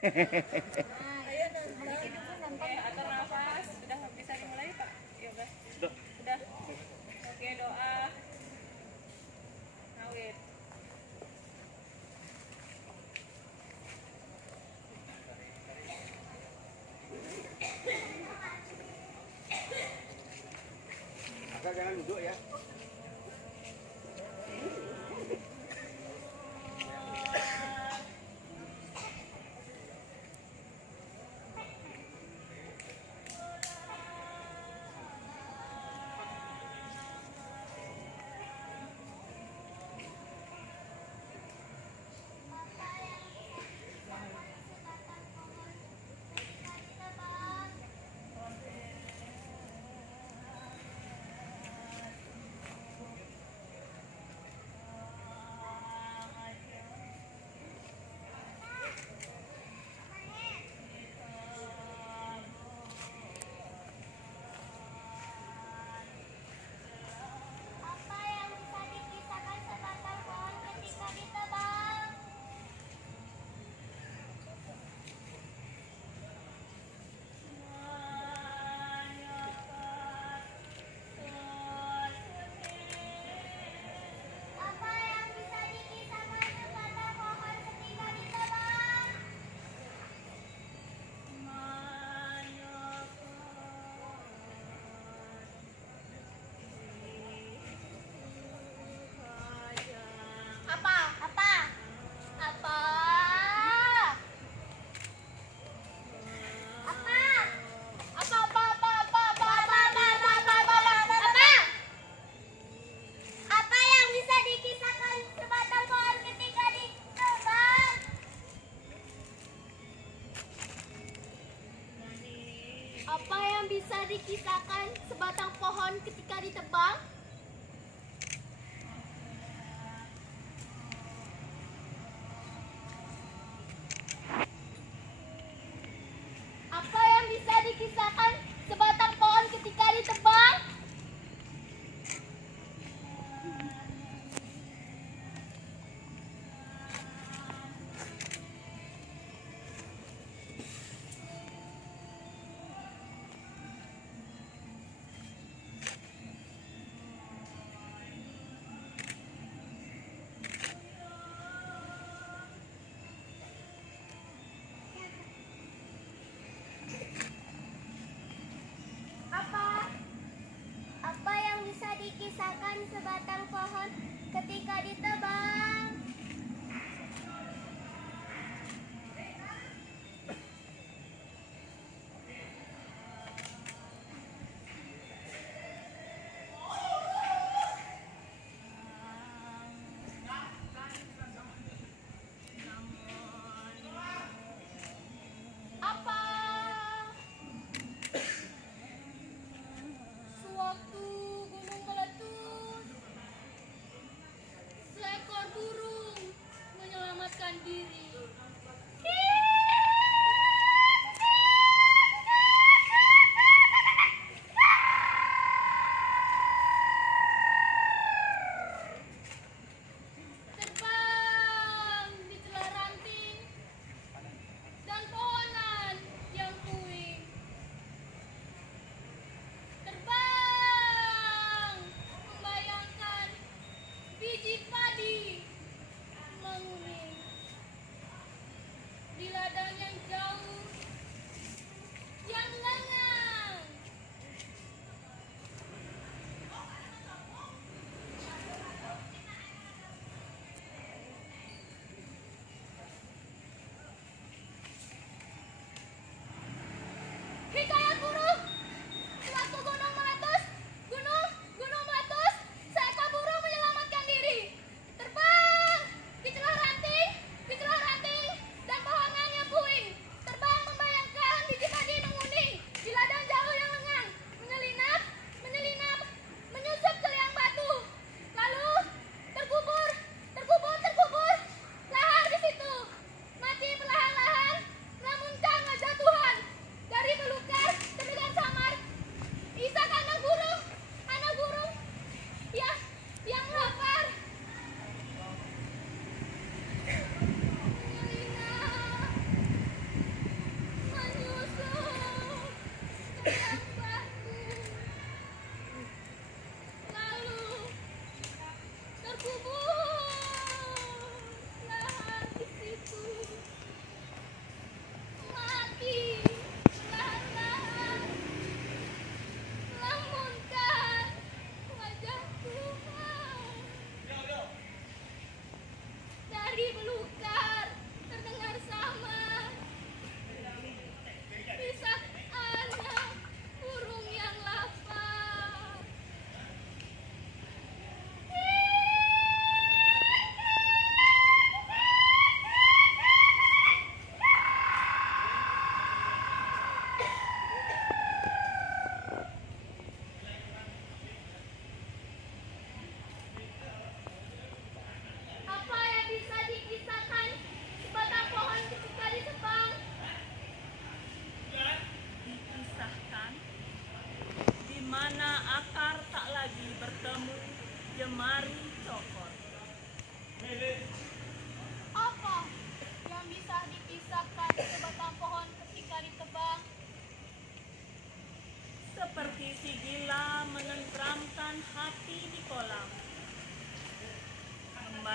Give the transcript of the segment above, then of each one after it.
Ayo mulai nonton atur nafas. Sudah bisa dimulai Pak Yoga? Sudah. Oke, doa. Awet. Kakak jangan duduk ya. Apa yang bisa dikisahkan sebatang pohon ketika ditebang? Apa yang bisa dikisahkan sebatang pohon ketika ditebang? Apa yang bisa dikisahkan sebatang pohon ketika ditebang? Sewaktu gunung meletus, seekor burung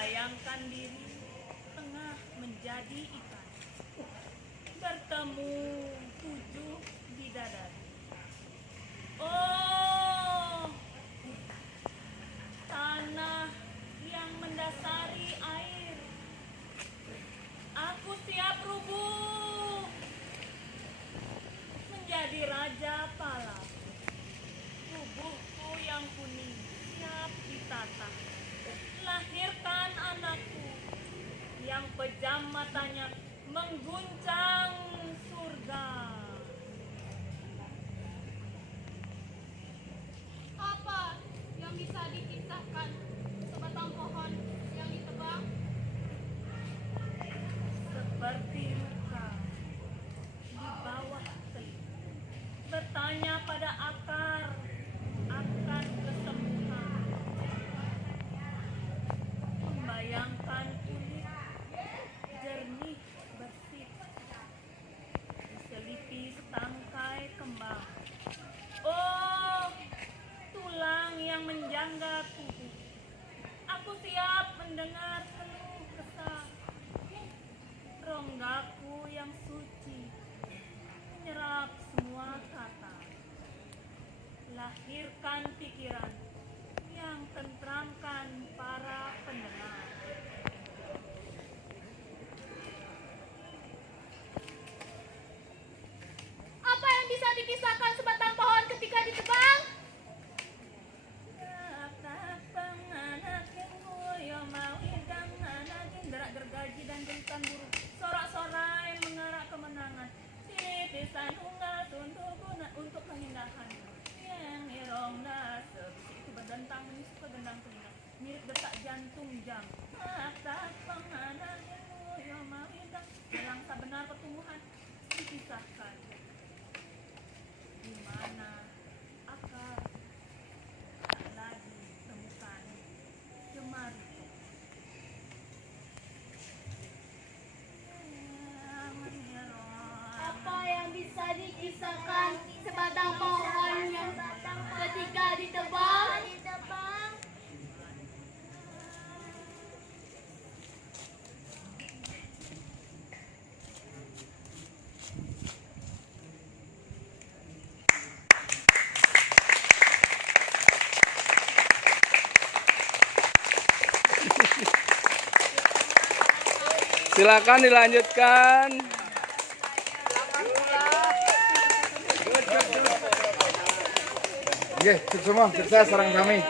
Membayangkan diri tengah menjadi ikan, bertemu 7 bidadari. Oh, tanah yang mendasari air, aku siap rubuh menjadi raja pala. Tubuhku yang kuning siap ditata. Lahirkan anakku yang pejam matanya mengguncang surga. Apa yang bisa dikisahkan sebatang pohon yang ditebang? Seperti luka di bawah telik, bertanya pada akar akan kesembuhan. Membayangkan kulit jernih bersih diselipi setangkai kembang. Oh, tulang yang menjangga tubuh, aku siap mendengar keluh kesah. Ronggaku yang suci menyerap semua kata. Lahirkan pikiran yang tentramkan para pendengar. Apa yang bisa dikisahkan sebatang pohon ketika ditebang? Gerak gergaji dan jeritan burung, sorak-sorai mengarak kemenangan. Titisan unggal tunduk guna untuk keindahan. Yang irong nasib itu berdentang menyusup ke gendang telinga, mirip detak jantung jam. Atas penganan yang mau hidang, langsa benar pertumbuhan dipisahkan. Di mana akar tak lagi temukan jemari. Apa yang bisa dikisahkan sebatang pohon yang ketika ditebang? Silakan dilanjutkan. Oke, semua sukses sarang kami.